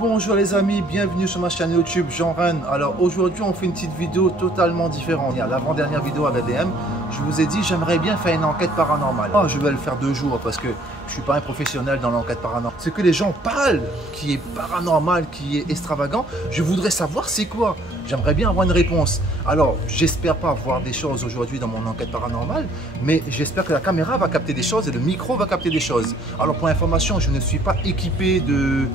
Bonjour les amis, bienvenue sur ma chaîne YouTube Jean Rennes. Alors aujourd'hui on fait une petite vidéo totalement différente. L'avant-dernière vidéo avec DM, je vous ai dit j'aimerais bien faire une enquête paranormale. Je vais le faire 2 jours parce que je suis pas un professionnel dans l'enquête paranormale. Ce que les gens parlent, qui est paranormal, qui est extravagant, je voudrais savoir c'est quoi. J'aimerais bien avoir une réponse. Alors j'espère pas voir des choses aujourd'hui dans mon enquête paranormale, mais j'espère que la caméra va capter des choses et le micro va capter des choses. Alors pour information, je ne suis pas équipé de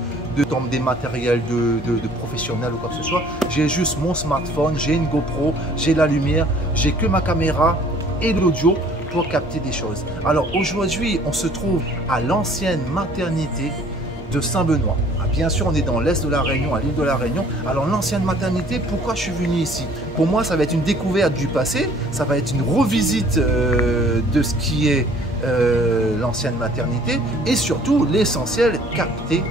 des matériels de professionnels ou quoi que ce soit. J'ai juste mon smartphone, j'ai une GoPro, j'ai la lumière, j'ai que ma caméra et l'audio pour capter des choses. Alors aujourd'hui, on se trouve à l'ancienne maternité de Saint-Benoît. Bien sûr, on est dans l'est de la Réunion, à l'île de la Réunion. Alors l'ancienne maternité, pourquoi je suis venu ici? Pour moi, ça va être une découverte du passé, ça va être une revisite de ce qui est l'ancienne maternité et surtout l'essentiel, capter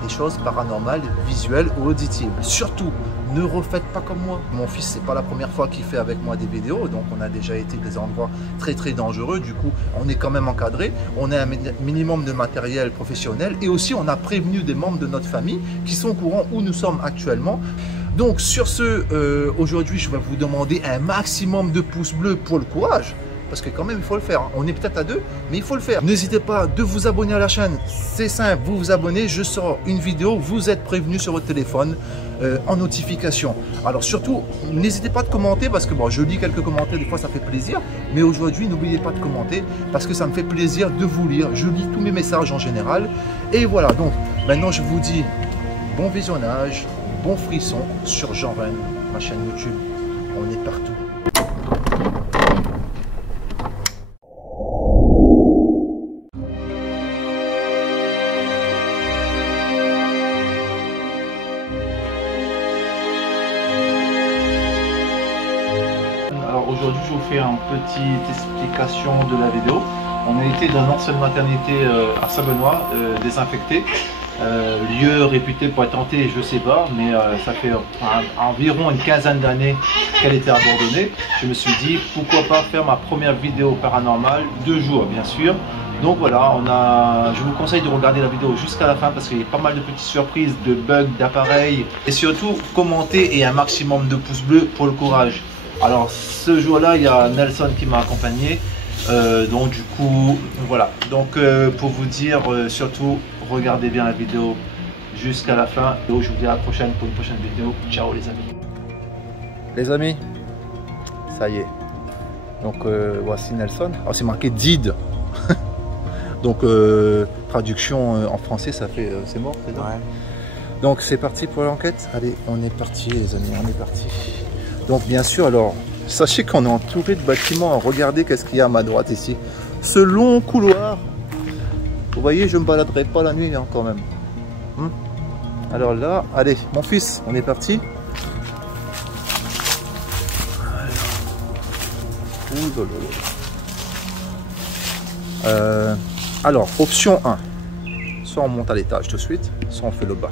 des choses paranormales, visuelles ou auditives. Surtout, ne refaites pas comme moi. Mon fils, c'est pas la première fois qu'il fait avec moi des vidéos, donc on a déjà été des endroits très dangereux. Du coup, on est quand même encadré. On a un minimum de matériel professionnel et aussi on a prévenu des membres de notre famille qui sont au courant où nous sommes actuellement. Donc sur ce, aujourd'hui, je vais vous demander un maximum de pouces bleus pour le courage. Parce que quand même, il faut le faire. On est peut-être à 2, mais il faut le faire. N'hésitez pas de vous abonner à la chaîne. C'est simple, vous vous abonnez, je sors une vidéo, vous êtes prévenu sur votre téléphone en notification. Alors surtout, n'hésitez pas de commenter parce que bon, je lis quelques commentaires, des fois ça fait plaisir. Mais aujourd'hui, n'oubliez pas de commenter parce que ça me fait plaisir de vous lire. Je lis tous mes messages en général. Et voilà, donc maintenant je vous dis bon visionnage, bon frisson sur Jean Rennes, ma chaîne YouTube. On est partout. Aujourd'hui, je vous fais une petite explication de la vidéo. On a été dans l'ancienne maternité à Saint-Benoît, désinfectée. Lieu réputé pour être hanté, je sais pas, mais ça fait environ une quinzaine d'années qu'elle était abandonnée. Je me suis dit, pourquoi pas faire ma première vidéo paranormale, 2 jours bien sûr. Donc voilà, je vous conseille de regarder la vidéo jusqu'à la fin parce qu'il y a pas mal de petites surprises, de bugs, d'appareils. Et surtout, commentez et un maximum de pouces bleus pour le courage. Alors ce jour-là, il y a Nelson qui m'a accompagné, donc du coup, voilà. Donc pour vous dire, surtout, regardez bien la vidéo jusqu'à la fin. Et je vous dis à la prochaine pour une prochaine vidéo. Ciao les amis. Les amis, ça y est. Donc voici Nelson. Alors c'est marqué Did. Donc traduction en français, ça fait c'est mort, c'est ça. Ouais. Donc c'est parti pour l'enquête. Allez, on est parti les amis, on est parti. Donc bien sûr, alors, sachez qu'on est entouré de bâtiments. Regardez qu'est-ce qu'il y a à ma droite ici. Ce long couloir. Vous voyez, je ne me baladerai pas la nuit hein, quand même. Alors là, allez, mon fils, on est parti. Alors, option 1. Soit on monte à l'étage tout de suite, soit on fait le bas.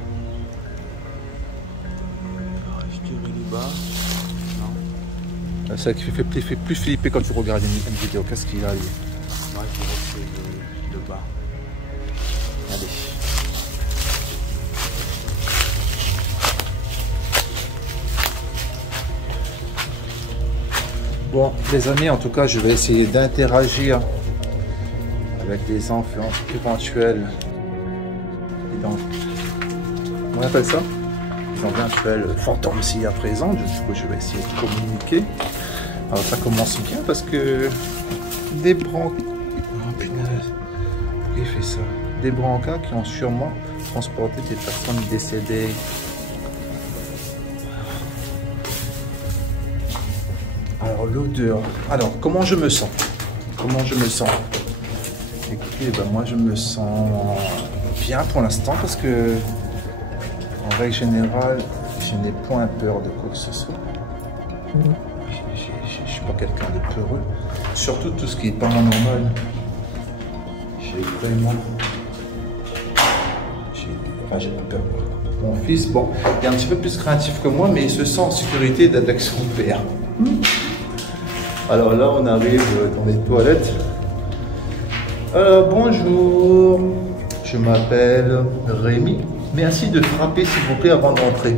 Je dirais le bas. C'est ça qui fait plus flipper quand tu regardes une vidéo. Qu'est-ce qu'il a lui? Moi je dirais le bas. Allez. Bon les amis, en tout cas je vais essayer d'interagir avec les influences éventuelles. Et donc, on appelle ça éventuels fantômes s'il y a présent. Du coup je vais essayer de communiquer. Alors ça commence bien parce que des brancards, oh punaise, pourquoi il fait ça? Des brancards qui ont sûrement transporté des personnes décédées. Alors l'odeur, alors comment je me sens? Comment je me sens? Écoutez, ben moi je me sens bien pour l'instant parce que en règle générale, je n'ai point peur de quoi que ce soit. Je ne suis pas quelqu'un de peureux. Surtout tout ce qui est paranormal. J'ai vraiment... Enfin, j'ai pas peur. Mon fils, bon, il est un petit peu plus craintif que moi, mais il se sent en sécurité d'être son père. Alors là, on arrive dans les toilettes. Alors, bonjour. Je m'appelle Rémi. Merci de frapper s'il vous plaît avant de rentrer.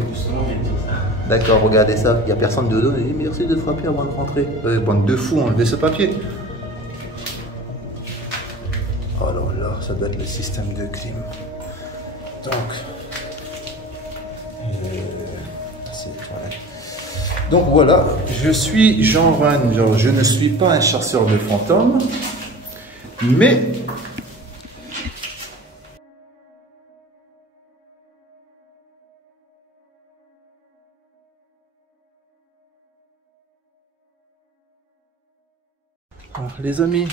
D'accord, regardez ça, il n'y a personne dedans. Et merci de frapper avant de rentrer. Bande de fous, enlevez ce papier. Alors là, ça doit être le système de clim. Donc voilà, je suis Jean Run. Je ne suis pas un chasseur de fantômes, mais les amis,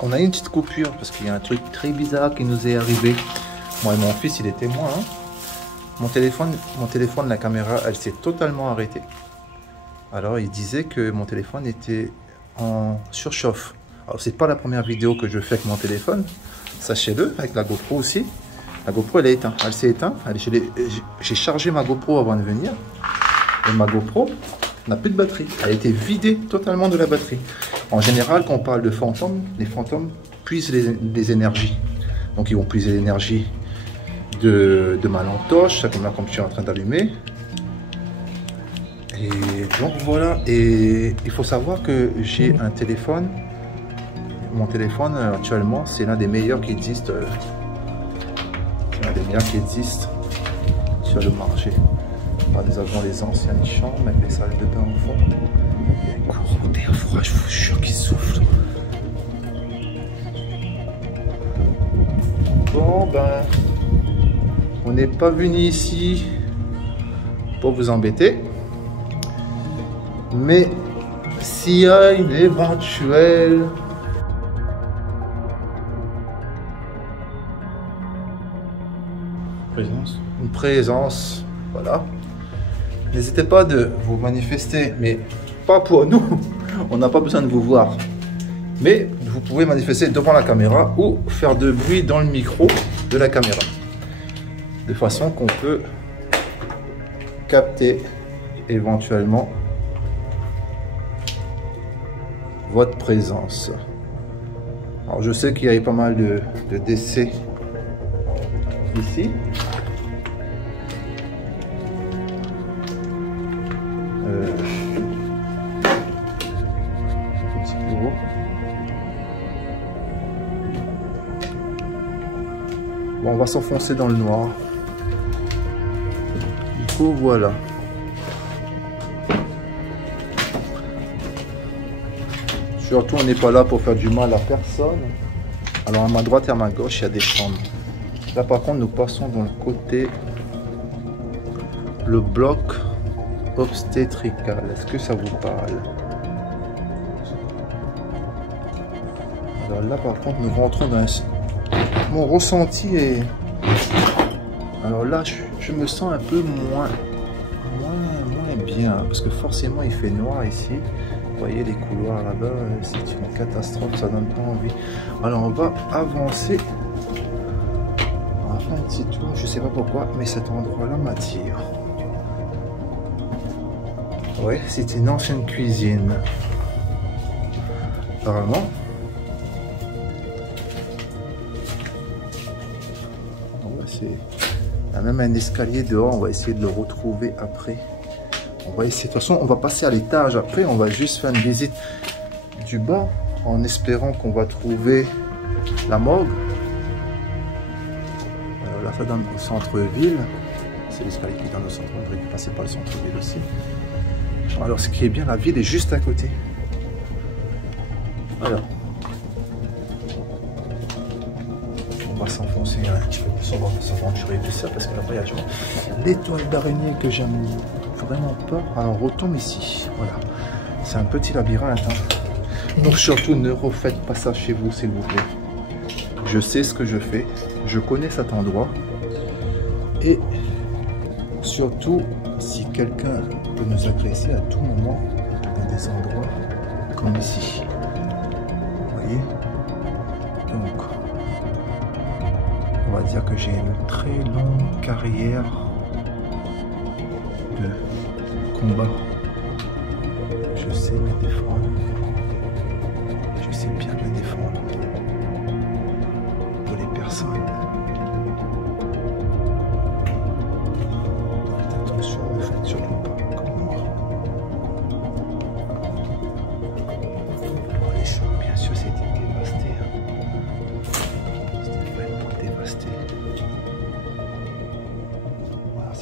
on a une petite coupure parce qu'il y a un truc très bizarre qui nous est arrivé. Moi et mon fils, il est témoin. Hein. Mon téléphone, la caméra, elle s'est totalement arrêtée. Alors il disait que mon téléphone était en surchauffe. Alors c'est pas la première vidéo que je fais avec mon téléphone, sachez-le, avec la GoPro aussi. La GoPro elle est éteinte, elle s'est éteinte. J'ai chargé ma GoPro avant de venir et ma GoPro n'a plus de batterie. Elle a été vidée totalement de la batterie. En général, quand on parle de fantômes, les fantômes puisent les énergies. Donc ils vont puiser l'énergie de ma lampe torche, comme là, comme je suis en train d'allumer. Et donc voilà, et il faut savoir que j'ai un téléphone. Mon téléphone actuellement, c'est l'un des meilleurs qui existent. C'est l'un des meilleurs qui existent sur le marché. Alors, nous avons les anciennes chambres avec les salles de bain au fond. Il y a un courant d'air froid, je vous jure, qui souffle. Bon ben, on n'est pas venu ici pour vous embêter, mais s'il y a une éventuelle présence, voilà, n'hésitez pas de vous manifester, mais pas pour nous, on n'a pas besoin de vous voir, mais vous pouvez manifester devant la caméra ou faire de bruit dans le micro de la caméra, de façon qu'on peut capter éventuellement votre présence. Alors je sais qu'il y a pas mal de décès ici. Petit bureau. Bon, on va s'enfoncer dans le noir. Du coup, voilà. Surtout, on n'est pas là pour faire du mal à personne. Alors, à ma droite et à ma gauche, il y a des chambres. Là, par contre, nous passons dans le côté, le bloc obstétrical. Est-ce que ça vous parle? Alors là, par contre, nous rentrons dans mon ressenti est... Alors là, je me sens un peu moins bien, parce que forcément, il fait noir ici. Vous voyez les couloirs là-bas, c'est une catastrophe, ça donne pas envie. Alors, on va avancer. On va faire un petit tour, je sais pas pourquoi, mais cet endroit-là m'attire. Ouais, c'est une ancienne cuisine. Apparemment. Il y a même un escalier dehors, on va essayer de le retrouver après. On va essayer, de toute façon, on va passer à l'étage après, on va juste faire une visite du bas en espérant qu'on va trouver la morgue. Alors là, ça donne au centre-ville. C'est l'escalier qui donne au centre-ville, on devrait passer par le centre-ville aussi. Alors, ce qui est bien, la ville est juste à côté. Alors, on va s'enfoncer un petit peu plus, on va s'aventurer tout ça parce que là-bas, il y a l'étoile d'araignée que j'aime vraiment pas. Alors, on retombe ici. Voilà, c'est un petit labyrinthe. Hein. Donc, surtout, ne refaites pas ça chez vous, s'il vous plaît. Je sais ce que je fais, je connais cet endroit. Et surtout, si quelqu'un peut nous agresser à tout moment dans des endroits comme ici. Vous voyez? Donc, on va dire que j'ai une très longue carrière de combat. Je sais me défendre. Je sais bien me défendre de les personnes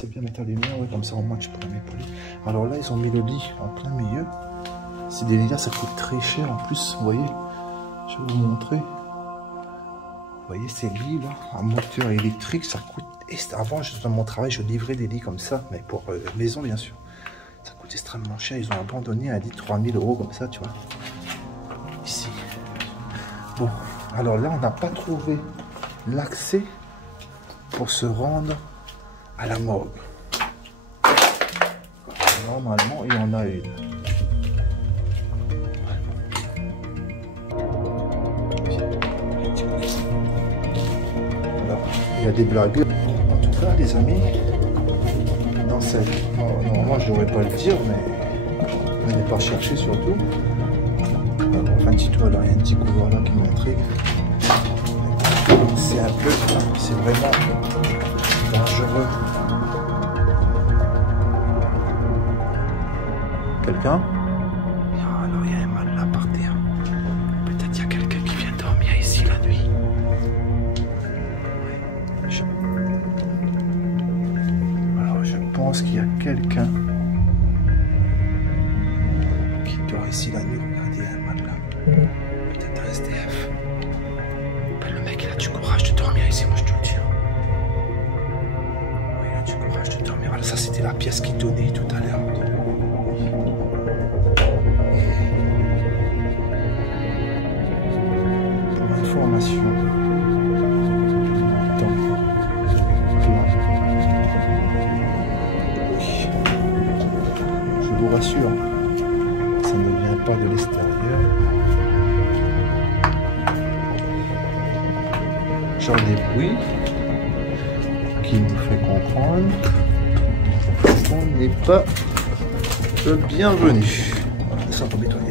c'est bien mettre la lumière, ouais, comme ça au moins tu pourrais m'épauler. Alors là, ils ont mis le lit en plein milieu. Ces lits-là, ça coûte très cher en plus, vous voyez. Je vais vous montrer. Vous voyez ces lits là, à moteur électrique, ça coûte... Et avant, dans mon travail, je livrais des lits comme ça, mais pour maison bien sûr. Ça coûte extrêmement cher. Ils ont abandonné un lit de 3000 € comme ça, tu vois. Ici. Bon, alors là, on n'a pas trouvé l'accès pour se rendre à la morgue. Normalement, il y en a une. Alors, il y a des blagues. En tout cas, les amis, dans cette... Normalement, je ne devrais pas le dire, mais ne pas chercher surtout. Alors, enfin, un petit toit là, il y a un petit couloir là qui m'intrigue. C'est un peu... C'est vraiment dangereux. Quelqu'un? Alors il y a un mal là par terre. Peut-être il y a quelqu'un qui vient dormir ici la nuit. Alors je pense qu'il y a quelqu'un qui dort ici la nuit. Regardez, il y a un mal là. Peut-être un SDF. Ben, le mec il a du courage de dormir ici, moi je te le dis. Oui, il a du courage de dormir. Alors ça c'était la pièce qui donnait tout à l'heure. Information. Je vous rassure, ça ne vient pas de l'extérieur. Genre des bruits qui nous fait comprendre qu'on n'est pas le bienvenu. Ça tombe étonné.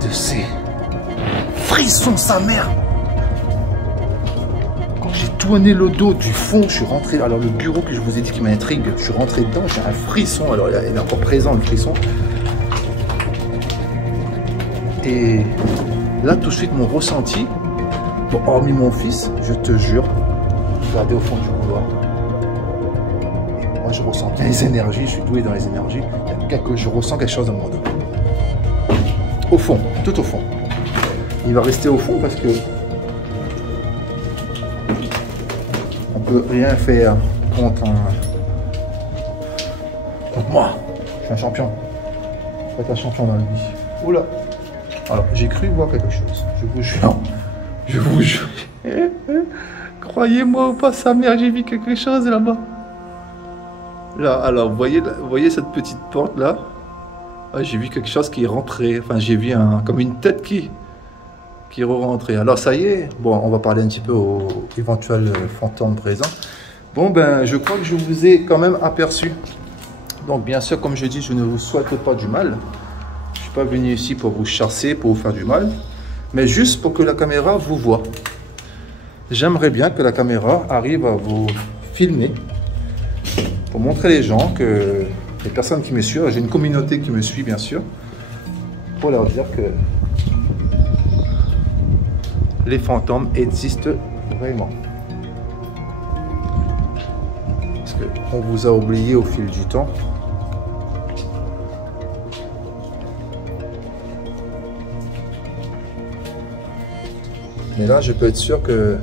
De ces frissons, sa mère. Quand j'ai tourné le dos du fond, je suis rentré. Alors le bureau que je vous ai dit qui m'intrigue, je suis rentré dedans, j'ai un frisson. Alors il est encore présent le frisson. Et là tout de suite mon ressenti, bon, hormis mon fils, je te jure, regardez au fond du couloir. Et moi je ressens bien les énergies, je suis doué dans les énergies. Je ressens quelque chose dans mon dos. Au fond, tout au fond. Il va rester au fond parce que on peut rien faire contre moi. Je suis un champion. Je vais être un champion dans la vie. Oula. Alors j'ai cru voir quelque chose. Je vous jure. Je vous jure. Croyez-moi ou pas, sa mère, j'ai vu quelque chose là-bas. Là, alors, vous voyez cette petite porte là? Ah, j'ai vu quelque chose qui est rentré. Enfin, j'ai vu comme une tête qui est re-rentrée. Alors, ça y est. Bon, on va parler un petit peu aux éventuels fantômes présents. Bon, ben, je crois que je vous ai quand même aperçu. Donc, bien sûr, comme je dis, je ne vous souhaite pas du mal. Je ne suis pas venu ici pour vous chasser, pour vous faire du mal. Mais juste pour que la caméra vous voie. J'aimerais bien que la caméra arrive à vous filmer. Pour montrer les gens que les personnes qui me suivent, j'ai une communauté qui me suit bien sûr, pour leur dire que les fantômes existent vraiment. Parce qu'on vous a oublié au fil du temps. Mais là, je peux être sûr que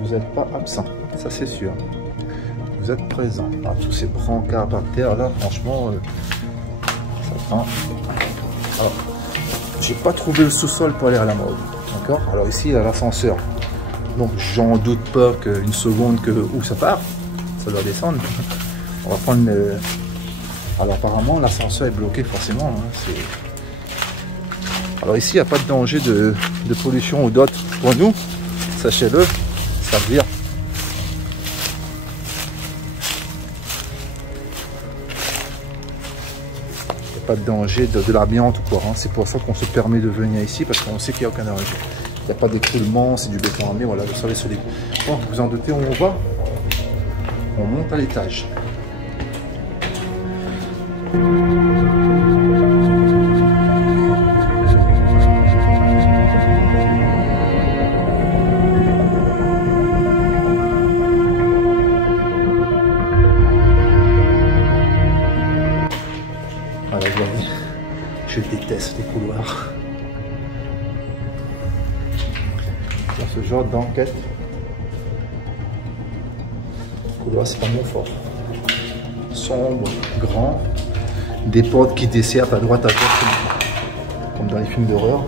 vous n'êtes pas absent, ça c'est sûr. Vous êtes présent. Ah, tous ces brancards par terre là, franchement, ça prend. Alors, j'ai pas trouvé le sous-sol pour aller à la morgue. D'accord. Alors ici, il y a l'ascenseur. Donc j'en doute pas qu'une seconde que où ça part, ça doit descendre. On va prendre le. Alors apparemment, l'ascenseur est bloqué forcément. Hein, alors ici, il n'y a pas de danger de pollution ou d'autres pour nous. Sachez-le. Ça veut dire il n'y a pas de danger de l'amiante ou quoi. Hein. C'est pour ça qu'on se permet de venir ici parce qu'on sait qu'il n'y a aucun danger. Il n'y a pas d'écoulement, c'est du béton armé. Voilà, le sol est solide. Bon, vous en doutez où on va? On monte à l'étage. Voilà, vous voyez, je déteste les couloirs. Dans ce genre d'enquête, couloir, c'est pas mon fort. Sombre, grand, des portes qui desservent à droite à gauche, comme dans les films d'horreur.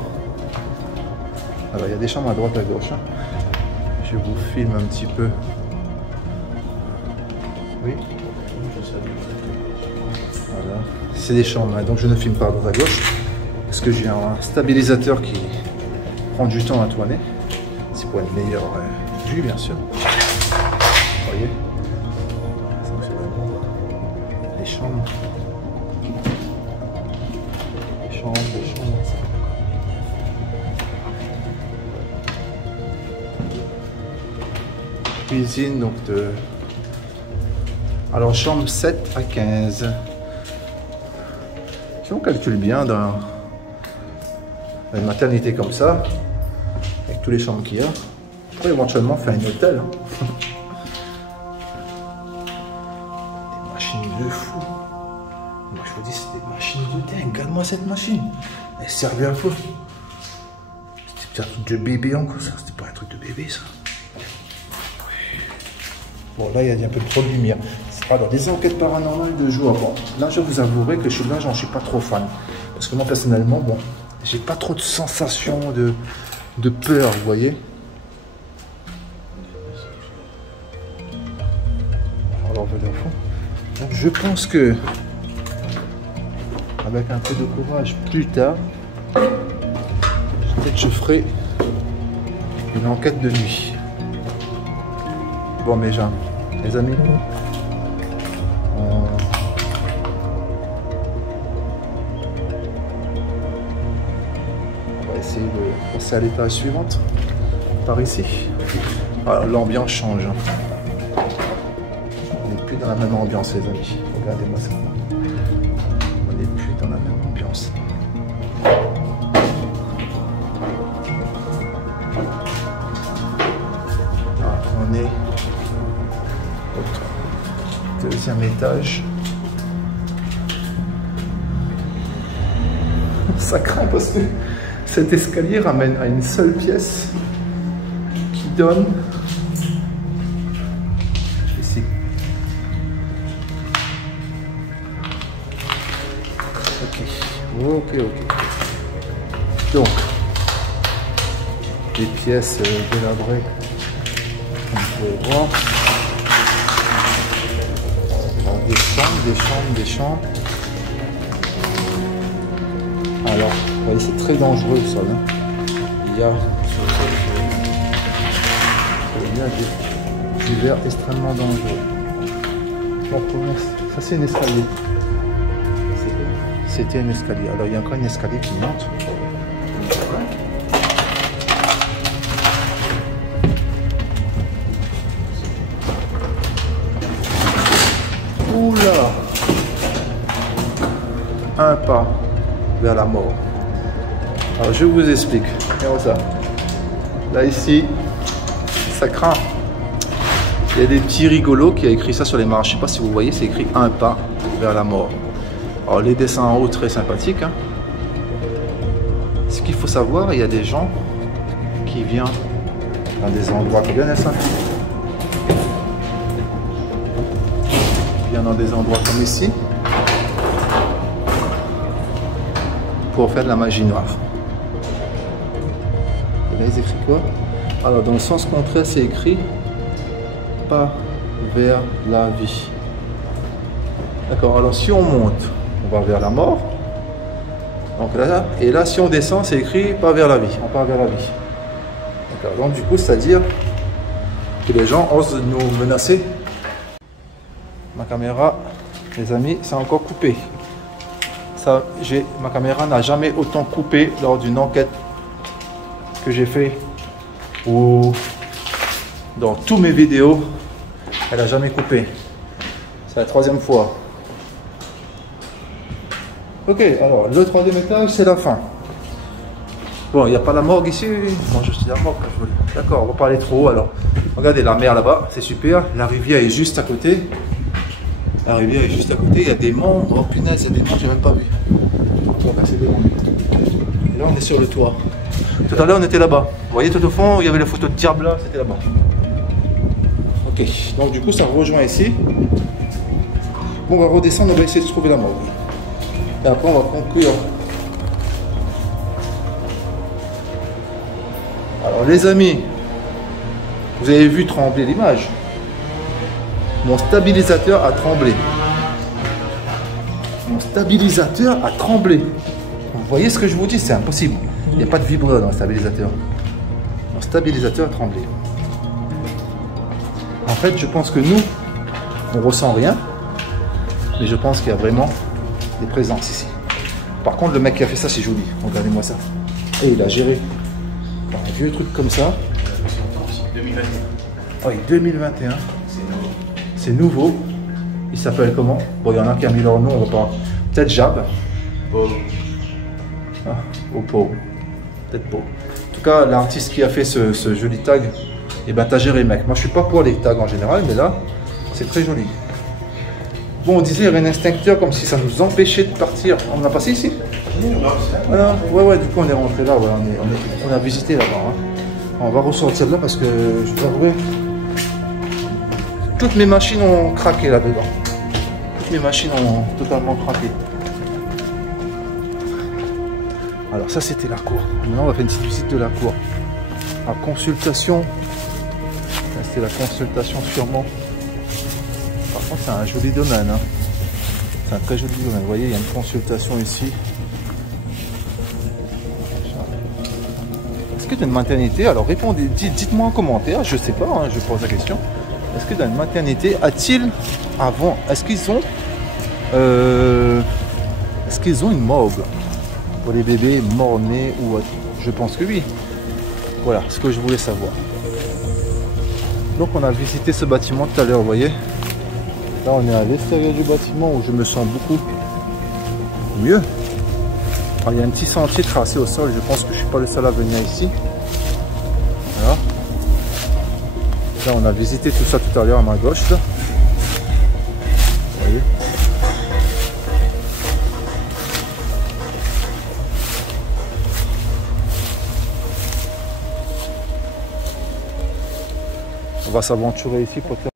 Alors il y a des chambres à droite à gauche. Je vous filme un petit peu. Oui. Voilà. C'est des chambres, hein, donc je ne filme pas à droite à gauche. Parce que j'ai un stabilisateur qui prend du temps à tourner. C'est pour une meilleure vue, bien sûr. Vous voyez, c'est vraiment les chambres. Les chambres. Cuisine, donc de... Alors, chambre 7 à 15. Si on calcule bien dans une maternité comme ça, avec tous les chambres qu'il y a, on pourrait éventuellement faire un hôtel. Des machines de fou. Moi je vous dis, c'est des machines de dingue. Regarde-moi cette machine. Elle sert bien à fou. C'était un truc de bébé encore ça. C'était pas un truc de bébé ça. Bon là il y a un peu trop de lumière. Alors des enquêtes paranormales de jour. Bon, là je vous avouerai que là j'en suis pas trop fan. Parce que moi personnellement, bon, j'ai pas trop de sensation de peur, vous voyez. Alors on va aller au fond. Donc je pense que avec un peu de courage plus tard, peut-être je ferai une enquête de nuit. Bon mes gens, les amis, on va essayer de passer à l'étage suivante par ici. Alors l'ambiance change. On n'est plus dans la même ambiance les amis. Regardez-moi ça. On n'est plus dans la même ambiance. Ah, on est au deuxième étage. Ça craint parce que cet escalier ramène à une seule pièce qui donne ici. Ok. Donc, les pièces délabrées, on peut voir. Des chambres. Alors, vous voyez, c'est très dangereux le sol. Hein. Il y a des verres extrêmement dangereux. Donc, ça c'est un escalier. C'était un escalier. Alors, il y a encore un escalier qui monte. Oula! Un pas vers la mort. Alors je vous explique. Regardez ça. Là ici, ça craint. Il y a des petits rigolos qui a écrit ça sur les marches. Je ne sais pas si vous voyez, c'est écrit un pas vers la mort. Alors les dessins en haut très sympathiques. Hein. Ce qu'il faut savoir, il y a des gens qui viennent dans des endroits comme ça. Dans des endroits comme ici pour faire de la magie noire. Et là ils écrivent quoi? Alors dans le sens contraire c'est écrit pas vers la vie. D'accord, alors si on monte on va vers la mort, donc là, et là si on descend c'est écrit pas vers la vie, on part vers la vie. D'accord, donc du coup c'est à dire que les gens osent nous menacer. Ma caméra, les amis, c'est encore coupé. Ça, ma caméra n'a jamais autant coupé lors d'une enquête que j'ai fait ou dans toutes mes vidéos. Elle n'a jamais coupé. C'est la troisième fois. Ok, alors le troisième étage, c'est la fin. Bon, il n'y a pas la morgue ici. Bon, je suis la morgue. D'accord, on va pas aller trop haut alors. Regardez la mer là-bas, c'est super. La rivière est juste à côté. La rivière est juste à côté, il y a des membres. Oh punaise, il y a des membres, j'ai même pas vu. On va passer devant. Et là, on est sur le toit. Tout à l'heure, on était là-bas. Vous voyez, tout au fond, il y avait les photos de diable là, c'était là-bas. Ok, donc du coup, ça rejoint ici. Bon, on va redescendre, on va essayer de trouver la morgue. Et après, on va conclure. Alors, les amis, vous avez vu trembler l'image. Mon stabilisateur a tremblé. Mon stabilisateur a tremblé. Vous voyez ce que je vous dis? C'est impossible. Il n'y a pas de vibreur dans le stabilisateur. Mon stabilisateur a tremblé. En fait, je pense que nous, on ressent rien. Mais je pense qu'il y a vraiment des présences ici. Par contre, le mec qui a fait ça, c'est joli. Regardez-moi ça. Et il a géré un vieux truc comme ça. 2021. Oui, 2021. C'est nouveau. Il s'appelle comment? Bon, il y en a qui ont mis leur nom, on va pas. Peut-être Jab. Bon. Ah, ou Pau. Peut-être Pau. En tout cas, l'artiste qui a fait ce joli tag, eh ben, t'as géré, mec. Moi, je suis pas pour les tags en général, mais là, c'est très joli. Bon, on disait qu'il y avait un extincteur comme si ça nous empêchait de partir. On a passé ici? Ah, ouais, du coup, on est rentré là. Ouais, on a visité là-bas. Hein. On va ressortir de là parce que je dois avouer. Toutes mes machines ont craqué là-dedans. Toutes mes machines ont totalement craqué. Alors ça c'était la cour. Maintenant on va faire une petite visite de la cour. La consultation. Là c'était la consultation sûrement. Par contre c'est un joli domaine. Hein. C'est un très joli domaine. Vous voyez il y a une consultation ici. Est-ce que dans une maternité, alors répondez, dites-moi en commentaire, je sais pas, hein, je pose la question. Est-ce que dans une maternité, a-t-il avant, est-ce qu'ils ont une morgue pour les bébés morts-nés ou autre? Je pense que oui. Voilà ce que je voulais savoir. Donc on a visité ce bâtiment tout à l'heure, vous voyez. Là on est à l'extérieur du bâtiment où je me sens beaucoup mieux. Alors, il y a un petit sentier tracé au sol, je pense que je suis pas le seul à venir ici. Voilà. Là, on a visité tout ça tout à l'heure à ma gauche. Là. Vous voyez. On va s'aventurer ici pour faire.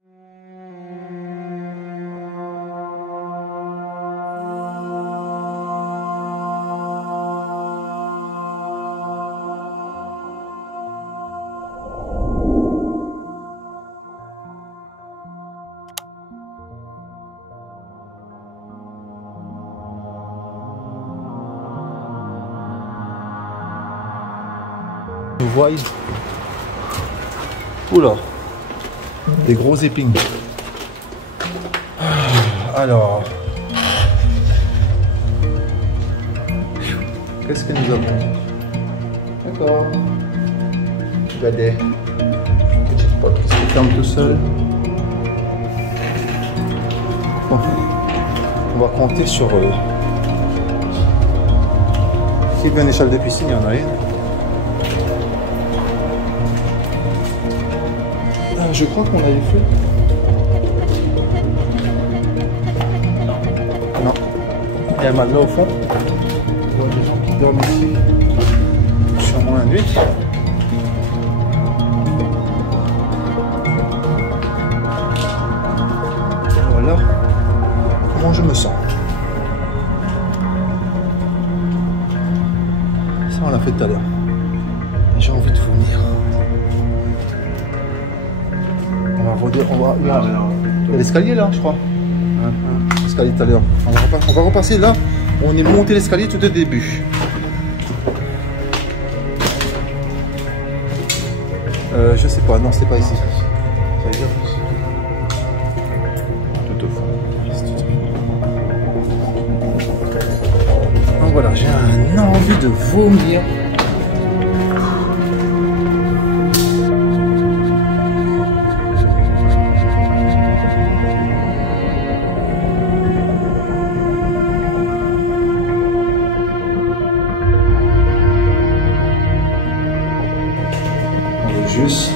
Vous voyez. Oula. Des gros épines. Alors. Qu'est-ce que nous avons? D'accord. Regardez. Petite porte qui se ferme tout seul. Bon. On va compter sur s'il y a une échelle de piscine, il y en a une. Je crois qu'on a eu feu. Non. Il y a mal là au fond. Il y a des gens qui dorment ici. Sûrement la nuit. Voilà. Comment je me sens. Ça on l'a fait tout à l'heure. J'ai envie de vomir. On va il y a l'escalier là, je crois. L'escalier tout à l'heure. On va repasser là. On est monté l'escalier tout au début. Je sais pas, non, c'est pas ici. Tout au fond. Donc voilà, j'ai un envie de vomir. Juste,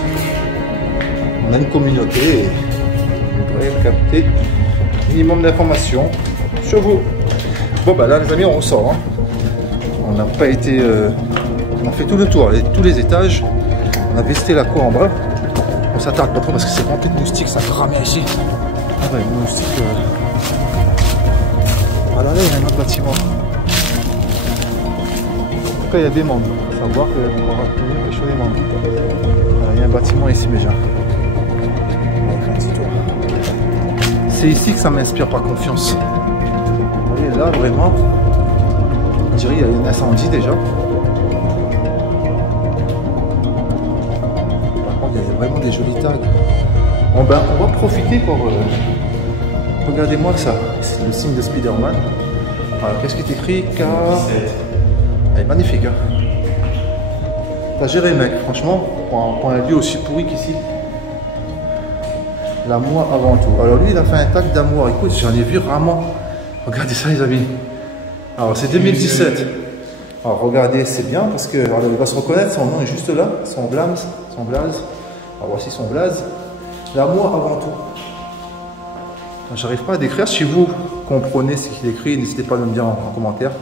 on a une communauté et on devrait capter minimum d'informations sur vous. Bon bah là les amis, on ressort. Hein. On n'a pas été... on a fait tout le tour, tous les étages. On a vesté la cour en bas. On s'attarde pas trop parce que c'est rempli de moustiques, ça crame ici. Ah ouais, les moustiques... Voilà, là il y a un autre bâtiment. En tout cas il y a des membres. Il faut savoir qu'on va venir pêcher des membres. Voilà, il y a un bâtiment ici déjà. On va faire un petit tour. C'est ici que ça m'inspire par confiance. Vous voyez là vraiment, on dirait qu'il y a un incendie déjà. Par contre il y a vraiment des jolis tags. Bon ben on va profiter pour... regardez-moi ça, c'est le signe de Spider-Man. Alors qu'est-ce qui est écrit? Car... Elle est magnifique hein. T'as géré mec, franchement, pour un lieu aussi pourri qu'ici. L'amour avant tout. Alors lui il a fait un tag d'amour. Écoute, j'en ai vu rarement. Regardez ça les amis. Alors c'est 2017. Alors regardez, c'est bien parce que alors, il va se reconnaître, son nom est juste là. Son blaze. Alors voici son blaze. L'amour avant tout. J'arrive pas à décrire. Si vous comprenez ce qu'il écrit, n'hésitez pas à me dire en commentaire.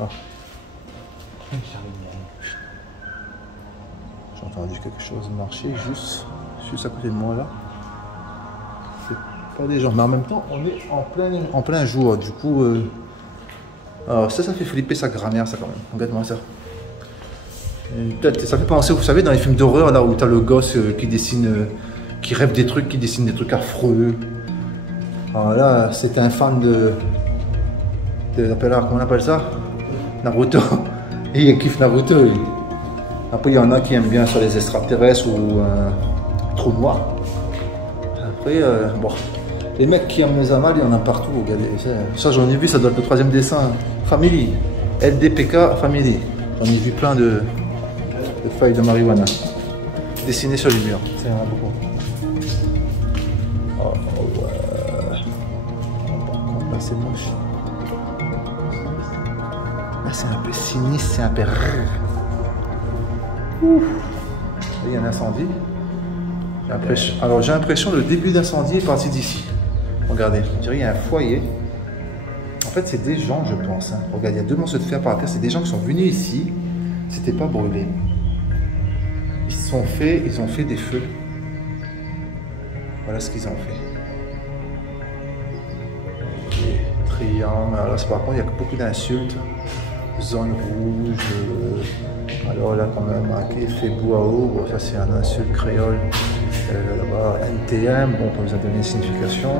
Ah. J'ai entendu quelque chose marcher juste à côté de moi là. C'est pas des gens, mais en même temps on est en plein jour. Du coup, alors ça fait flipper sa grammaire ça quand même. Regarde-moi ça. Ça fait penser, vous savez, dans les films d'horreur là où t'as le gosse qui dessine, qui rêve des trucs, qui dessine des trucs affreux. Alors là, c'était un fan de comment on appelle ça? Naruto. Et il kiffe Naruto. Lui. Après, il y en a qui aiment bien sur les extraterrestres ou trou noir. Après, bon, les mecs qui aiment les amals, il y en a partout. Regardez, ça j'en ai vu, ça doit être le 3e dessin. Family. LDPK Family. J'en ai vu plein de feuilles de marijuana dessinées sur les murs. Ça y en a beaucoup. Oh, ouais. Là, c'est moche. Là, c'est un peu sinistre, c'est un peu... Ouf. Il y a un incendie. Alors j'ai l'impression que le début d'incendie est parti d'ici. Regardez, je dirais qu'il y a un foyer. En fait c'est des gens je pense. Hein. Regardez, il y a 2 morceaux de fer par terre. C'est des gens qui sont venus ici. C'était pas brûlé. Ils ont fait des feux. Voilà ce qu'ils ont fait. Okay. Triangle. Alors là par contre il y a beaucoup d'insultes. Zone rouge. Alors là quand même marqué fait Bouao. Bon, ça c'est un insulte créole. Là-bas NTM. Bon, on vous a donné une signification.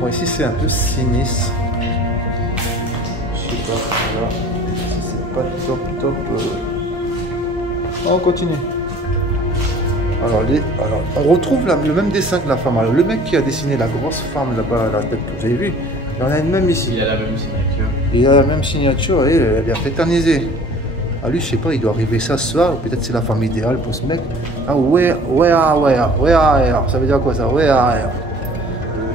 Bon, ici c'est un peu sinistre. Je sais pas, là, c'est pas top. On continue. Alors, on retrouve le même dessin que la femme. Alors, le mec qui a dessiné la grosse femme là-bas, la tête que vous avez vu, il y en a une même ici. Il a la même signature. Il a la même signature et elle est fétanisée. Ah, lui, je sais pas, il doit arriver ça ce soir, peut-être c'est la femme idéale pour ce mec. Ah, ouais, ça veut dire quoi ça? Ouais,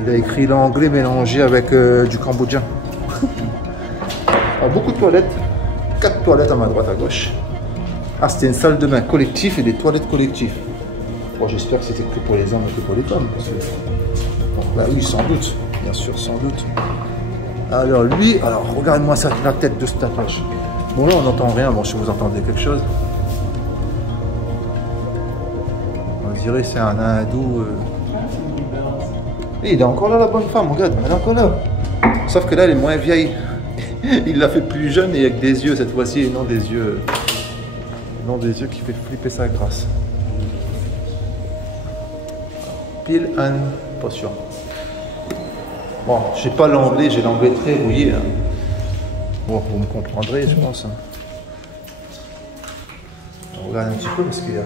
il a écrit l'anglais mélangé avec du cambodgien. Alors, beaucoup de toilettes, 4 toilettes à ma droite, à gauche. Ah, c'était une salle de bain collectif et des toilettes collectives. Bon, j'espère que c'était que pour les hommes et que pour les femmes. Parce que... bon, bah oui, sans doute, bien sûr, sans doute. Alors lui, alors regarde-moi ça, la tête de ce tatouage. Bon là on n'entend rien, bon si vous entendez quelque chose. On dirait c'est un hindou. Et il est encore là la bonne femme, regarde, elle est encore là. Sauf que là elle est moins vieille. Il l'a fait plus jeune et avec des yeux cette fois-ci et non des yeux. Non des yeux qui fait flipper sa grâce. Pile and potion. Bon, j'ai pas l'anglais, j'ai l'anglais très rouillé. Hein. Bon, vous me comprendrez, je pense. Hein. On regarde un petit peu parce qu'il y a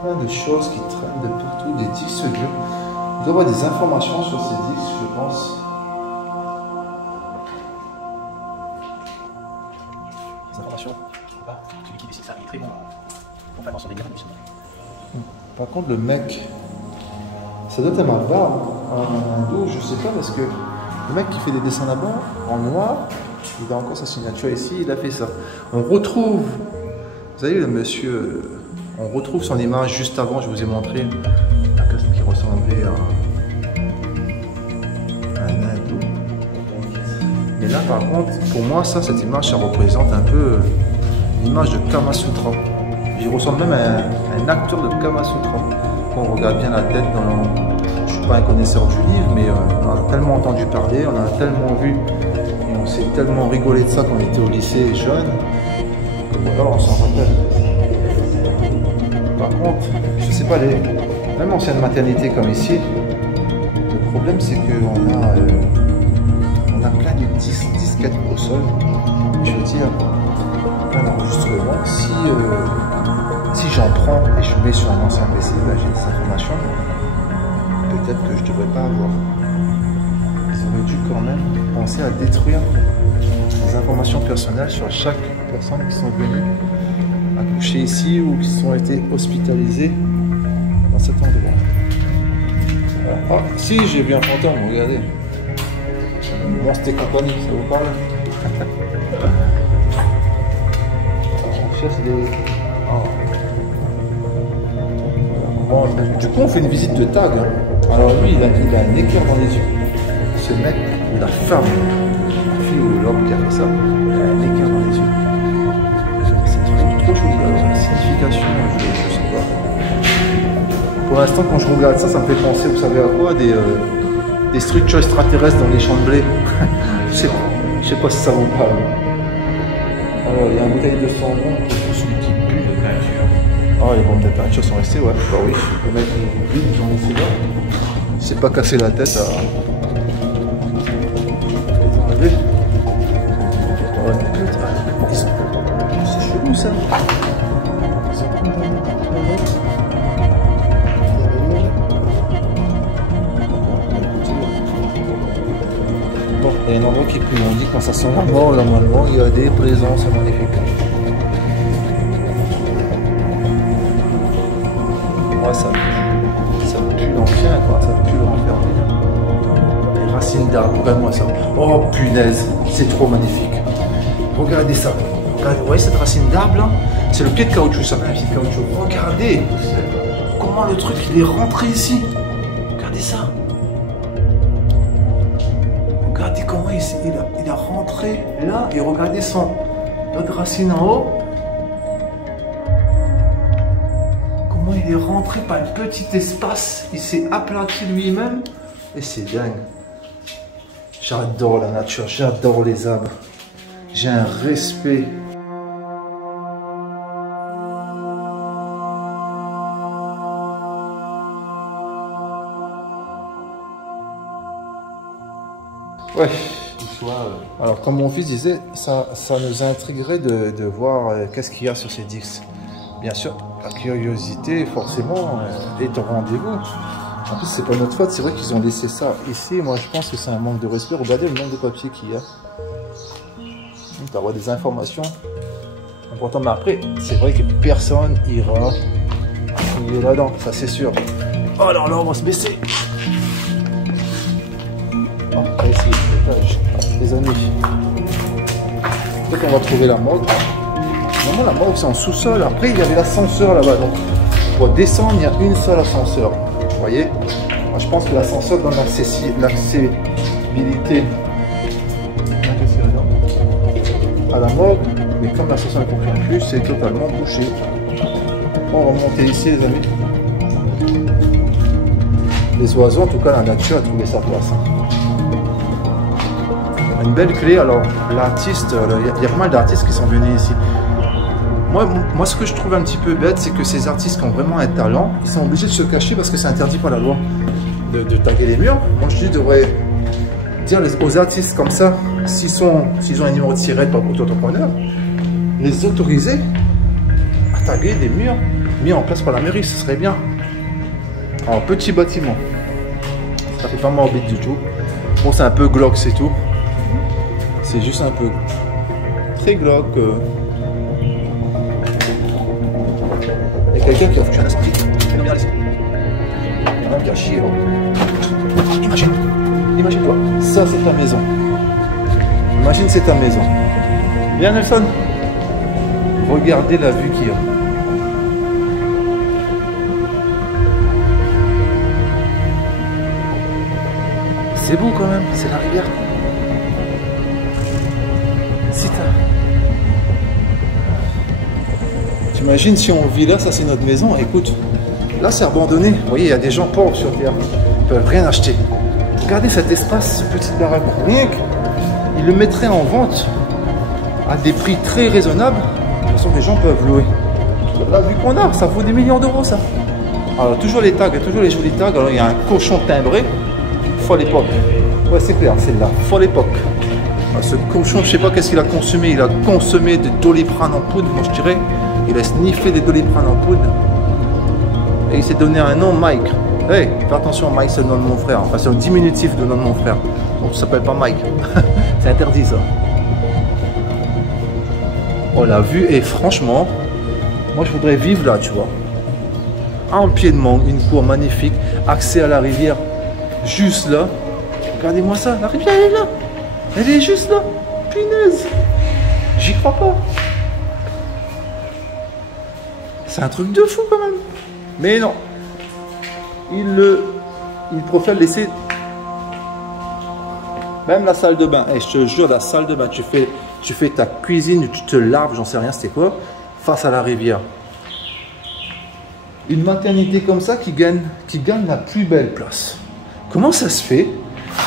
plein de choses qui traînent de partout, des disques durs. Il doit y avoir des informations sur ces disques, je pense. Des informations? Celui qui décide ça, il est très bon pour faire attention des graines. Par contre, le mec, ça doit être un barbare, un hindou, je sais pas, parce que le mec qui fait des dessins là-bas, en noir, il a encore sa signature ici, il a fait ça. On retrouve, vous savez, le monsieur, On retrouve son image juste avant, je vous ai montré ce qui ressemblait à un hindou. Mais là par contre, pour moi cette image, ça représente un peu l'image de Kama Sutra. Il ressemble même à un acteur de Kama Sutra. Quand on regarde bien la tête, je ne suis pas un connaisseur du livre, mais on a tellement entendu parler, on a tellement vu, et on s'est tellement rigolé de ça quand on était au lycée jeune, que voilà, on s'en rappelle. Par contre, je sais pas, même anciennes maternités comme ici, le problème c'est qu'on a plein de disquettes au sol. Je veux dire, plein d'enregistrements. Si j'en prends et je mets sur un ancien PC, là j'ai des informations, peut-être que je ne devrais pas avoir. Ils auraient dû quand même penser à détruire des informations personnelles sur chaque personne qui sont venues accoucher ici ou qui ont été hospitalisés dans cet endroit. Voilà. Ah, si, j'ai vu un fantôme, regardez. Monstre et compagnie, ça vous parle? On cherche des... Oh. Bon, du coup, on fait une visite de tag. Hein. Alors lui, il a un éclair dans les yeux. Ce mec, ou la femme, la fille ou l'homme qui a fait ça, il a un éclair dans les yeux. C'est trop joli. Alors, la signification, je sais pas. Pour l'instant, quand je regarde ça, ça me fait penser, vous savez à quoi? Des structures extraterrestres dans les champs de blé. Je sais pas si ça vous parle. Alors, il y a une bouteille de sang bon pour celui qui pue. Ah, les bombes de peinture sont restées, ouais. Bah oui, le mec il vide, j'en ai fait là. Il s'est pas cassé la tête à les enlever. C'est chelou ça. Bon, il y a un endroit qui est plus long. On dit quand ça sent la mort, normalement, il y a des présences magnifiques. Ouais, ça pue l'ancien, quoi. Ça pue l'enfermer. Les racines d'arbres, regarde-moi ça. Oh punaise, c'est trop magnifique. Regardez ça. Regardez, vous voyez cette racine d'arbre là? C'est le pied de caoutchouc, ça fait un pied de caoutchouc. Regardez comment le truc il est rentré ici. Regardez ça. Regardez comment il a rentré là et regardez l'autre racine en haut. Comment il est rentré par un petit espace. Il s'est aplati lui-même et c'est dingue. J'adore la nature, j'adore les arbres. J'ai un respect. Ouais. Alors comme mon fils disait, ça nous intriguerait de voir qu'est-ce qu'il y a sur ces disques. Bien sûr, la curiosité forcément est au rendez-vous. En plus c'est pas notre faute, c'est vrai qu'ils ont laissé ça ici. Moi je pense que c'est un manque de respect. Regardez le nombre de papiers qu'il y a. Tu avoir des informations importantes. Mais après, c'est vrai que personne ira fouiller là-dedans, ça c'est sûr. Oh alors là on va se baisser. Oh, on va essayer l'étage, les amis. Peut-être qu'on va trouver la morgue. Normalement la morgue c'est en sous-sol. Après il y avait l'ascenseur là-bas. Donc pour descendre il y a une seule ascenseur. Vous voyez? Moi je pense que l'ascenseur donne l'accessibilité à la morgue. Mais comme l'ascenseur ne fonctionne plus, c'est totalement bouché. On va monter ici les amis. Les oiseaux, en tout cas la nature a trouvé sa place. Une belle clé. Alors l'artiste, il y a pas mal d'artistes qui sont venus ici. Moi, ce que je trouve un petit peu bête, c'est que ces artistes qui ont vraiment un talent, ils sont obligés de se cacher parce que c'est interdit par la loi de taguer les murs. Moi, je dis, devrais dire aux artistes comme ça, s'ils ont un numéro de SIRET par auto-entrepreneur, les autoriser à taguer des murs mis en place par la mairie, ce serait bien. Alors, petit bâtiment, ça fait pas morbide du tout. Bon, c'est un peu glauque, c'est tout. C'est juste un peu très glauque. Il y a quelqu'un qui a foutu un esprit. J'aime bien l'esprit. Il y a un qui a chié. Imagine-toi, ça c'est ta maison. Imagine c'est ta maison. Bien Nelson. Regardez la vue qu'il y a. C'est beau quand même, c'est la rivière. Si t'imagines si on vit là, ça c'est notre maison, écoute, là c'est abandonné. Vous voyez, il y a des gens pauvres sur Terre, ils ne peuvent rien acheter. Regardez cet espace, ce petit baraque. Ils le mettraient en vente à des prix très raisonnables. De toute façon, les gens peuvent louer. Là, vu qu'on a, ça vaut des millions d'euros, ça. Alors, toujours les tags, toujours les jolis tags. Alors, il y a un cochon timbré, folle époque. Ouais, c'est clair, c'est là, folle époque. Alors, ce cochon, je sais pas qu'est-ce qu'il a consommé. Il a consommé des Doliprane en poudre, moi je dirais. Il a sniffé des Doliprane en poudre. Et il s'est donné un nom, Mike. Hey, fais attention, Mike, c'est le nom de mon frère. Enfin, c'est un diminutif du nom de mon frère. Donc, ça s'appelle pas Mike. C'est interdit, ça. Oh, la vue est franchement... Moi, je voudrais vivre là, tu vois. En pied de mangue, une cour magnifique, accès à la rivière, juste là. Regardez-moi ça, la rivière, elle est là. Elle est juste là. Punaise. J'y crois pas. C'est un truc de fou, quand même. Mais non. Il préfère laisser... Même la salle de bain. Hey, je te jure, la salle de bain, tu fais ta cuisine, tu te laves, j'en sais rien, c'était quoi, face à la rivière. Une maternité comme ça qui gagne la plus belle place. Comment ça se fait?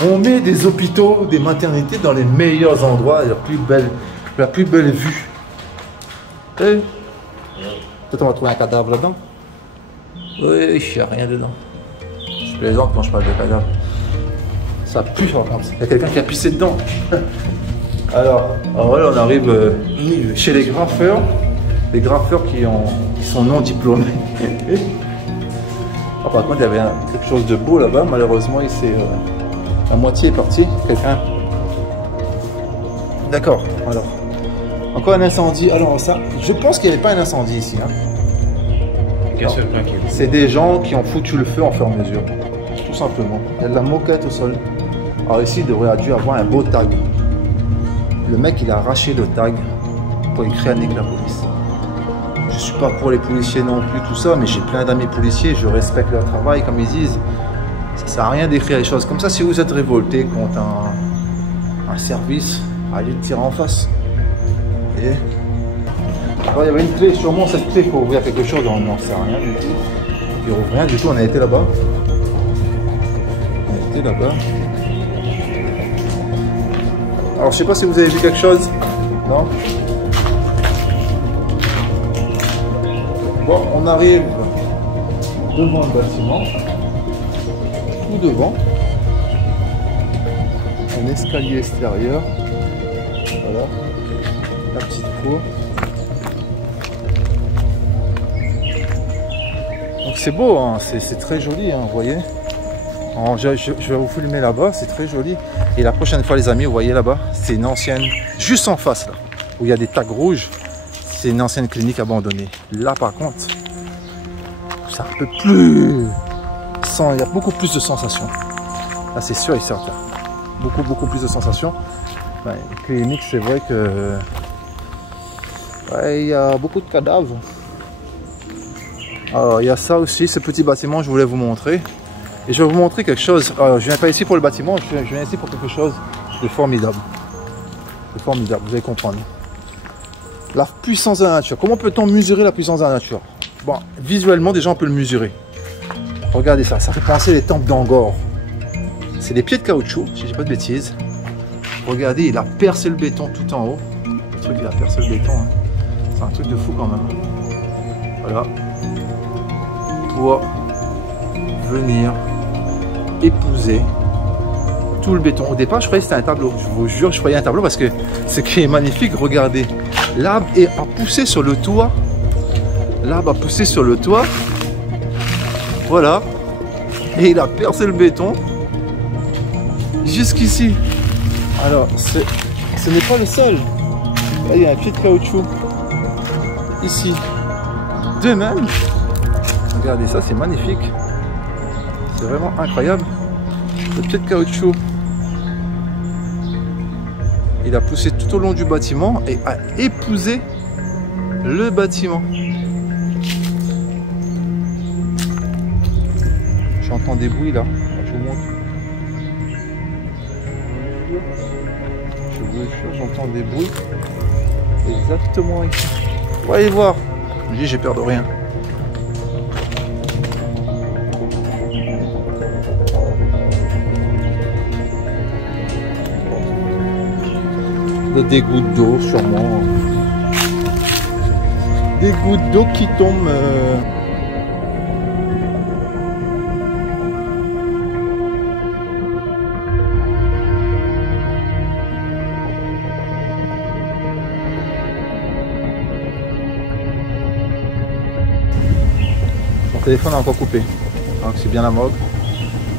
On met des hôpitaux, des maternités dans les meilleurs endroits, la plus belle vue. Hey. Peut-être on va trouver un cadavre là-dedans. Oui, il n'y a rien dedans. Je plaisante quand je parle de cadavre. Ça pue, par contre. Il y a quelqu'un qui a pissé dedans. Alors voilà, on arrive chez les graffeurs. Les graffeurs qui sont non diplômés. Ah, par contre, il y avait quelque chose de beau là-bas. Malheureusement, la moitié est partie. Quelqu'un. D'accord. Alors, encore un incendie. Alors ça, je pense qu'il n'y avait pas un incendie ici. Hein. C'est des gens qui ont foutu le feu en fur et à mesure. Tout simplement. Il y a de la moquette au sol. Alors ici, il devrait dû avoir un beau tag. Le mec, il a arraché le tag pour écrire avec la police. Je ne suis pas pour les policiers non plus, tout ça, mais j'ai plein d'amis policiers, je respecte leur travail, comme ils disent. Ça ne sert à rien d'écrire les choses comme ça. Si vous êtes révolté contre un service, allez le tirer en face. Et... Alors, il y avait une clé, sûrement cette clé pour ouvrir quelque chose, on n'en sait rien du tout. Il ouvre rien du tout, on a été là-bas. On a été là-bas. Alors, je sais pas si vous avez vu quelque chose. Non? Bon, on arrive devant le bâtiment. Tout devant. Un escalier extérieur. Voilà. La petite cour. Donc c'est beau, hein. C'est très joli, hein, vous voyez. Alors, je vais vous filmer là-bas, c'est très joli. Et la prochaine fois, les amis, vous voyez là-bas, c'est une ancienne, juste en face là, où il y a des tags rouges. C'est une ancienne clinique abandonnée. Là, par contre, ça ne peut plus. Il y a beaucoup plus de sensations. Là, c'est sûr et certain. Beaucoup plus de sensations. Ouais, clinique, c'est vrai que ouais, il y a beaucoup de cadavres. Alors, il y a ça aussi, ce petit bâtiment, je voulais vous montrer. Et je vais vous montrer quelque chose. Alors, je ne viens pas ici pour le bâtiment, je viens ici pour quelque chose de formidable. C'est formidable, vous allez comprendre. La puissance de la nature. Comment peut-on mesurer la puissance de la nature? Bon, visuellement, déjà, on peut le mesurer. Regardez ça, ça fait penser les temples d'Angkor. C'est des pieds de caoutchouc, si je dis pas de bêtises. Regardez, il a percé le béton tout en haut. Le truc, il a percé le béton. Hein. C'est un truc de fou quand même. Voilà. Pour venir épouser tout le béton. Au départ, je croyais que c'était un tableau. Je vous jure, je croyais un tableau parce que ce qui est magnifique, regardez. L'arbre a poussé sur le toit. L'arbre a poussé sur le toit. Voilà. Et il a percé le béton. Jusqu'ici. Alors, ce n'est pas le seul. Là, il y a un pied de caoutchouc. Ici. De même. Regardez ça, c'est magnifique. C'est vraiment incroyable. Le pied de caoutchouc. Il a poussé tout au long du bâtiment et a épousé le bâtiment. J'entends des bruits là. Je vous montre. jure. Je vous jure, j'entends des bruits. Exactement ici. On va aller voir. Je dis, j'ai peur de rien. Des gouttes d'eau, sûrement. Des gouttes d'eau qui tombent. Mon téléphone a encore coupé. Donc c'est bien la morgue.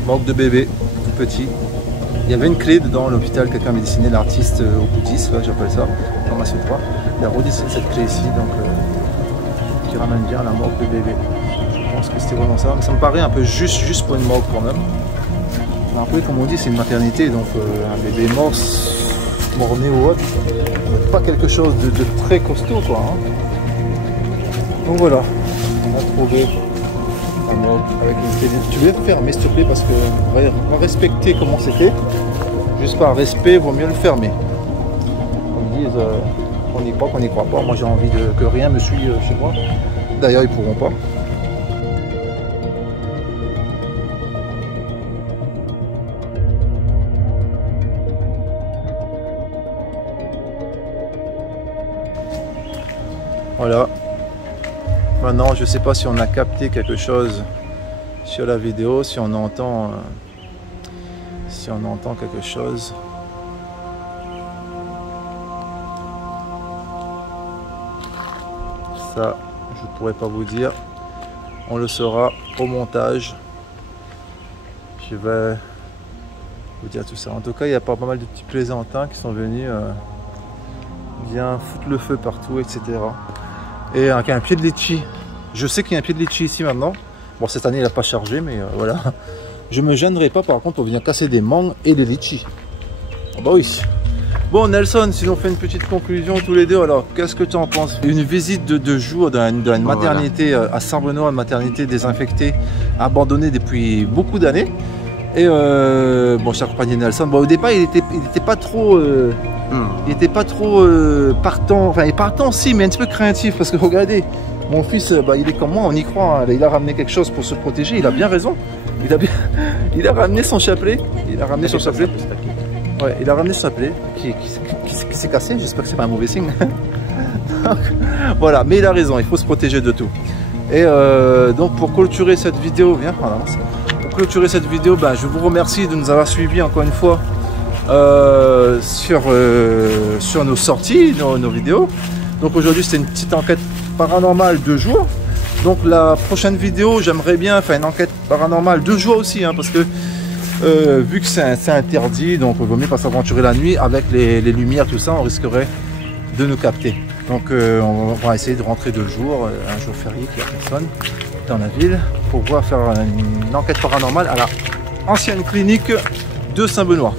Morgue de bébé, tout petit. Il y avait une clé dedans à l'hôpital, quelqu'un m'a dessiné, l'artiste au Poutis, j'appelle ça, formation 3. Il a redessiné cette clé ici, donc qui ramène bien la morgue de bébé. Je pense que c'était vraiment ça, mais ça me paraît un peu juste pour une morgue quand même. Mais après, comme on dit, c'est une maternité, donc un bébé mort-né ou autre, pas quelque chose de très costaud quoi. Hein. Donc voilà, on a trouvé la morgue avec une télé. Tu veux fermer s'il te plaît parce que on va respecter comment c'était. Juste par respect, il vaut mieux le fermer. On dit on y croit, qu'on n'y croit pas. Moi j'ai envie que rien me suive chez moi. D'ailleurs ils pourront pas. Voilà. Maintenant, je sais pas si on a capté quelque chose sur la vidéo, si on entend quelque chose. Ça, je pourrais pas vous dire. On le saura au montage. Je vais vous dire tout ça. En tout cas, il y a pas mal de petits plaisantins qui sont venus bien foutre le feu partout, etc. Et un pied de litchi. Je sais qu'il y a un pied de litchi ici maintenant. Bon, cette année il n'a pas chargé, mais voilà. Je me gênerai pas par contre pour venir casser des mangues et des litchis. Oh, bah oui. Bon Nelson, si on fait une petite conclusion tous les deux, alors qu'est-ce que tu en penses? Une visite de 2 jours dans une maternité à Saint-Benoît, une maternité désinfectée, abandonnée depuis beaucoup d'années. Et bon, j'ai accompagné Nelson. Bon, au départ, il était pas trop. Il n'était pas trop partant, enfin il est partant aussi, mais un petit peu craintif parce que regardez, mon fils, il est comme moi, on y croit, hein. Il a ramené quelque chose pour se protéger, il a bien raison, il a ramené son chapelet, il a ramené son chapelet qui s'est cassé, j'espère que c'est pas un mauvais signe. Donc, voilà, mais il a raison, il faut se protéger de tout. Et donc pour clôturer cette vidéo, je vous remercie de nous avoir suivis encore une fois. Sur nos sorties, nos vidéos. Donc aujourd'hui c'était une petite enquête paranormale 2 jours. Donc la prochaine vidéo j'aimerais bien faire une enquête paranormale 2 jours aussi, hein, parce que vu que c'est interdit, donc il vaut mieux pas s'aventurer la nuit avec les lumières, tout ça, on risquerait de nous capter. Donc on va essayer de rentrer 2 jours, un jour férié qu'il n'y a personne dans la ville, pour pouvoir faire une enquête paranormale à la ancienne clinique de Saint-Benoît,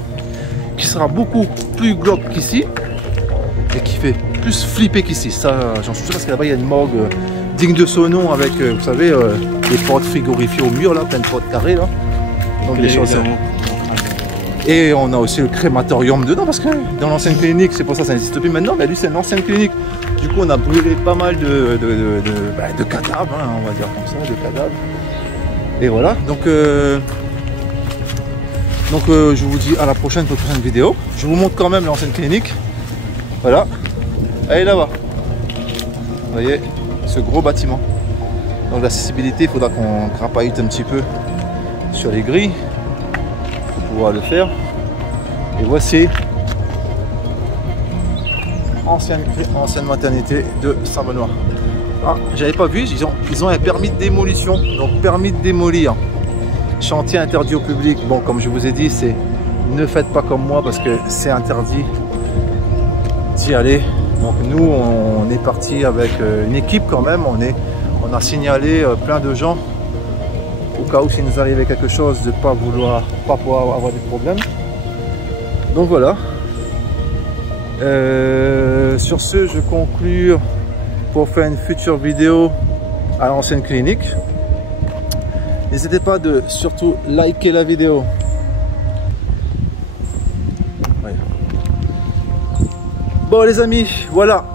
qui sera beaucoup plus glauque qu'ici et qui fait plus flipper qu'ici. Ça, j'en suis sûr, parce que là-bas il y a une morgue digne de son nom avec, vous savez, des portes frigorifiées au mur là, plein de portes carrées là. Donc les choses. Et on a aussi le crématorium dedans, parce que dans l'ancienne clinique, c'est pour ça que ça n'existe plus maintenant, mais lui c'est une ancienne clinique. Du coup on a brûlé pas mal de cadavres, hein, on va dire comme ça, de cadavres. Et voilà, donc je vous dis à la prochaine pour la prochaine vidéo. Je vous montre quand même l'ancienne clinique. Voilà. Allez là-bas. Vous voyez ce gros bâtiment. Donc l'accessibilité, il faudra qu'on crapaille un petit peu sur les grilles pour pouvoir le faire. Et voici ancienne maternité de Saint-Benoît. Ah, j'avais pas vu, ils ont un permis de démolition. Donc permis de démolir. Chantier interdit au public. Bon, comme je vous ai dit, c'est ne faites pas comme moi parce que c'est interdit d'y aller. Donc nous, on est parti avec une équipe quand même. On a signalé plein de gens au cas où s'il nous arrivait quelque chose, de pas pouvoir avoir des problèmes. Donc voilà. Sur ce, je conclue pour faire une future vidéo à l'ancienne clinique. N'hésitez pas de surtout liker la vidéo, Ouais. Bon les amis, voilà.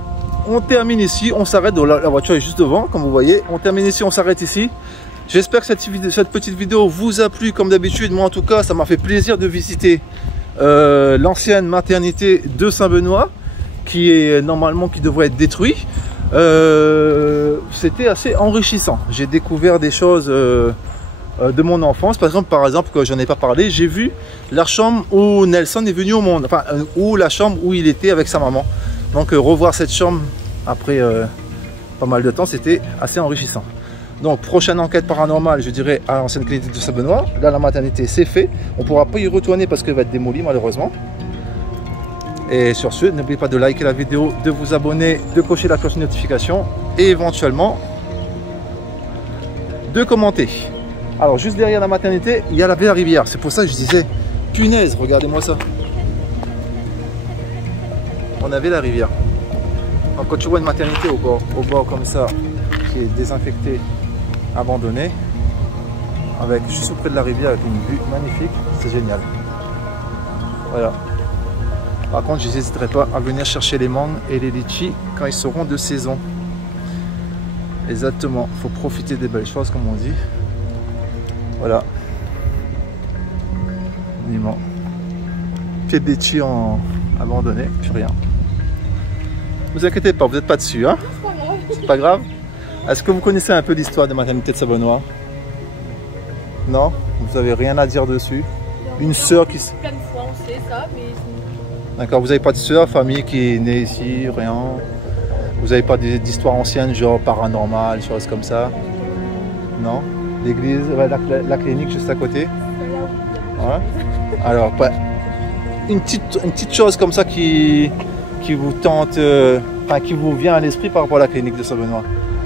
On termine ici, on s'arrête. La voiture est juste devant, comme vous voyez. On termine ici, on s'arrête ici. J'espère que cette petite vidéo vous a plu comme d'habitude. Moi en tout cas, ça m'a fait plaisir de visiter l'ancienne maternité de Saint-Benoît, qui est normalement qui devrait être détruite. C'était assez enrichissant. J'ai découvert des choses de mon enfance. Par exemple, que j'en ai pas parlé, j'ai vu la chambre où Nelson est venu au monde, enfin, ou la chambre où il était avec sa maman. Donc revoir cette chambre après pas mal de temps, c'était assez enrichissant. Donc prochaine enquête paranormale, je dirais à l'ancienne clinique de Saint-Benoît. Là la maternité c'est fait, on ne pourra pas y retourner parce qu'elle va être démolie malheureusement. Et sur ce, n'oubliez pas de liker la vidéo, de vous abonner, de cocher la cloche de notification et éventuellement de commenter. Alors juste derrière la maternité, il y a la belle rivière. C'est pour ça que je disais, punaise, regardez-moi ça. On avait la rivière. Donc, quand tu vois une maternité au bord comme ça, qui est désinfectée, abandonnée, avec juste auprès de la rivière avec une vue magnifique, c'est génial. Voilà. Par contre, je n'hésiterai pas à venir chercher les mangues et les litchis quand ils seront de saison. Exactement, il faut profiter des belles choses comme on dit. Voilà. Monument. Pied de litchi abandonné, plus rien. Vous inquiétez pas, vous n'êtes pas dessus, hein? C'est pas grave. Est-ce que vous connaissez un peu l'histoire de maternité de Saint-Benoît? Non? Vous n'avez rien à dire dessus? Une sœur qui... Plein de fois on sait ça, mais... D'accord, vous n'avez pas de sœur, famille qui est née ici, rien? Vous n'avez pas d'histoire ancienne, genre paranormale, choses comme ça? Non? L'église, la clinique juste à côté? Ouais. Alors, une petite chose comme ça qui vous tente, enfin qui vous vient à l'esprit par rapport à la clinique de Saint-Benoît.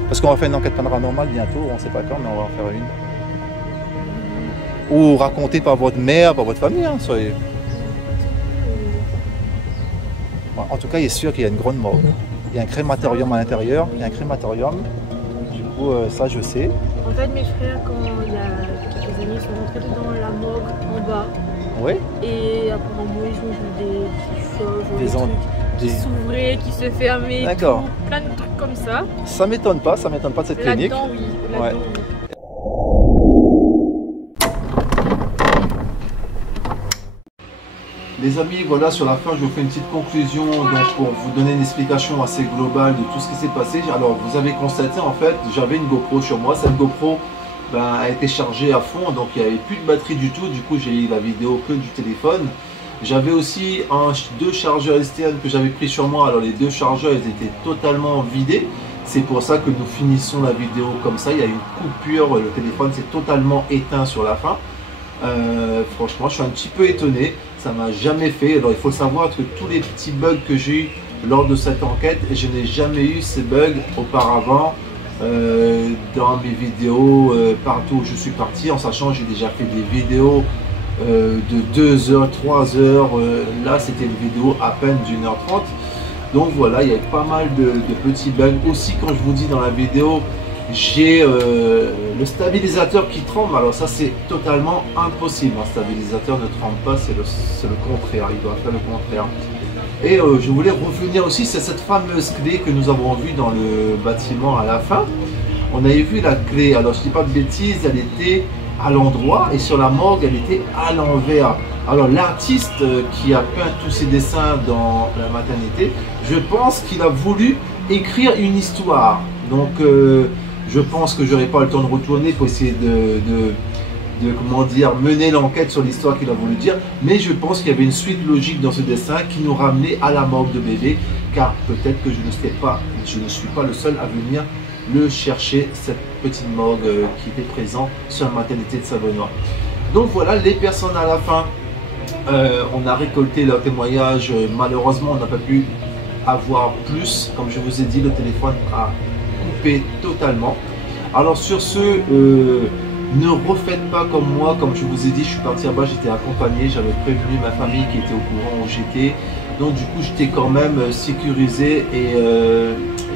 Parce qu'on va faire une enquête paranormale bientôt, on ne sait pas quand, mais on va en faire une. Ou racontée par votre mère, par votre famille, hein, soyez. Bon, en tout cas, il est sûr qu'il y a une grande morgue. Il y a un crématorium à l'intérieur, il y a un crématorium. Du coup, ça je sais. En fait, mes frères, quand il y a quelques années, ils sont rentrés dans la morgue en bas. Oui. Et apparemment, ils ont vu des petites choses, des trucs qui s'ouvraient, qui se fermaient, d'accord, plein de trucs comme ça. Ça m'étonne pas de cette clinique. Là-dedans, oui. Ouais. Les amis, voilà, sur la fin, je vous fais une petite conclusion donc, pour vous donner une explication assez globale de tout ce qui s'est passé. Alors, vous avez constaté, en fait, j'avais une GoPro sur moi. Cette GoPro a été chargée à fond, donc il n'y avait plus de batterie du tout. Du coup, j'ai eu la vidéo que du téléphone. J'avais aussi deux chargeurs externes que j'avais pris sur moi. Alors, les deux chargeurs, ils étaient totalement vidés. C'est pour ça que nous finissons la vidéo comme ça. Il y a une coupure, le téléphone s'est totalement éteint sur la fin. Franchement, je suis un petit peu étonné. Ça m'a jamais fait. Alors il faut savoir que tous les petits bugs que j'ai eu lors de cette enquête, je n'ai jamais eu ces bugs auparavant dans mes vidéos partout où je suis parti, en sachant que j'ai déjà fait des vidéos de 2 heures, 3 heures. Là c'était une vidéo à peine d'1h30. Donc voilà, il y a pas mal de petits bugs. Aussi, quand je vous dis dans la vidéo, j'ai le stabilisateur qui tremble. Alors ça c'est totalement impossible, un stabilisateur ne tremble pas, c'est le contraire, il doit faire le contraire. Et je voulais revenir aussi, c'est cette fameuse clé que nous avons vue dans le bâtiment à la fin. On avait vu la clé, alors je ne dis pas de bêtises, elle était à l'endroit et sur la morgue elle était à l'envers. Alors l'artiste qui a peint tous ces dessins dans la maternité, je pense qu'il a voulu écrire une histoire. Donc je pense que j'aurai pas le temps de retourner pour essayer de comment dire, mener l'enquête sur l'histoire qu'il a voulu dire, mais je pense qu'il y avait une suite logique dans ce dessin qui nous ramenait à la morgue de bébé, car peut-être que je ne suis pas le seul à venir le chercher, cette petite morgue qui était présente sur la maternité de Saint-Benoît. Donc voilà, les personnes à la fin, on a récolté leur témoignage. Malheureusement, on n'a pas pu avoir plus, comme je vous ai dit, le téléphone a coupé totalement. Alors sur ce, ne refaites pas comme moi, comme je vous ai dit, je suis parti là-bas, j'étais accompagné, j'avais prévenu ma famille qui était au courant où j'étais. Donc du coup, j'étais quand même sécurisé et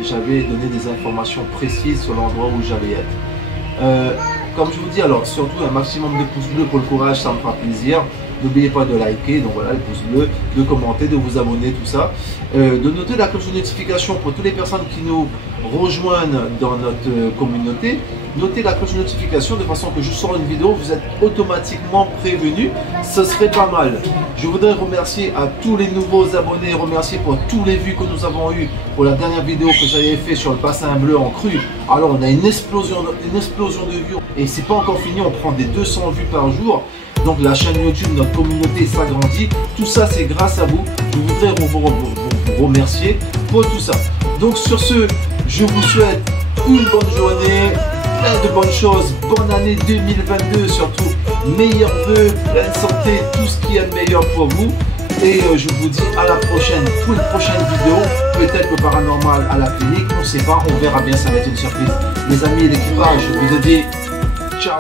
j'avais donné des informations précises sur l'endroit où j'allais être. Comme je vous dis, alors surtout un maximum de pouces bleus pour le courage, ça me fera plaisir. N'oubliez pas de liker, donc voilà, le pouce bleu, de commenter, de vous abonner, tout ça. De noter la cloche de notification pour toutes les personnes qui nous rejoignent dans notre communauté. Notez la cloche de notification de façon que je sors une vidéo, vous êtes automatiquement prévenus. Ce serait pas mal. Je voudrais remercier à tous les nouveaux abonnés, remercier pour tous les vues que nous avons eu pour la dernière vidéo que j'avais fait sur le bassin bleu en crue. Alors on a une explosion de vues et c'est pas encore fini, on prend des 200 vues par jour. Donc la chaîne YouTube, notre communauté s'agrandit. Tout ça c'est grâce à vous. Je voudrais vous remercier pour tout ça. Donc sur ce, je vous souhaite une bonne journée, plein de bonnes choses, bonne année 2022 surtout, meilleurs vœux, pleine santé, tout ce qui est meilleur pour vous. Et je vous dis à la prochaine pour une prochaine vidéo, peut-être le paranormal à la clinique, on ne sait pas, on verra bien, ça va être une surprise. Les amis et l'équipage, je vous ai dit ciao.